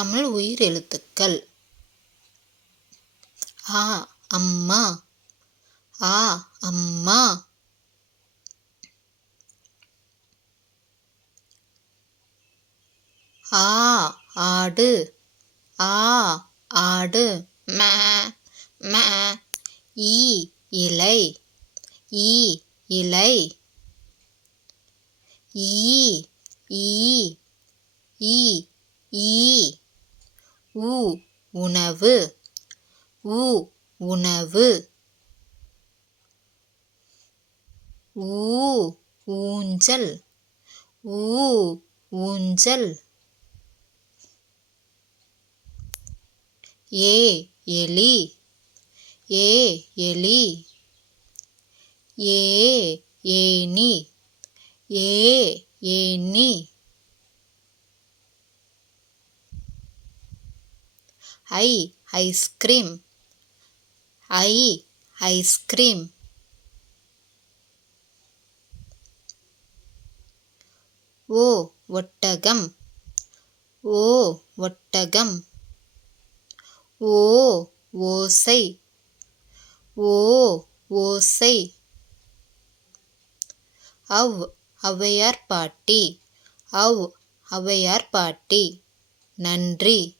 தமிழ் உயிர் எழுத்துக்கள். ஆ அம்மா, ஆ அம்மா. ஆ ஆடு, ஆ ஆடு. ம ம. ஈ இலை, ஈ இலை. ஈ ஈ ஈ ஈ. உ உணவு, உ உணவு. ஊ ஊஞ்சல், ஊ ஊஞ்சல். ஏ எலி, ஏ எலி. ஏ ஏனி, ஏ ஏனி. ஐ ஐஸ்கிரீம், ஐ ஐஸ்கிரீம். ஓ ஒட்டகம், ஓ ஒட்டகம். ஓ ஓசை, ஓ ஓசை. அவ் ஔவையார் பாட்டி, அவ் ஔவையார் பாட்டி. நன்றி.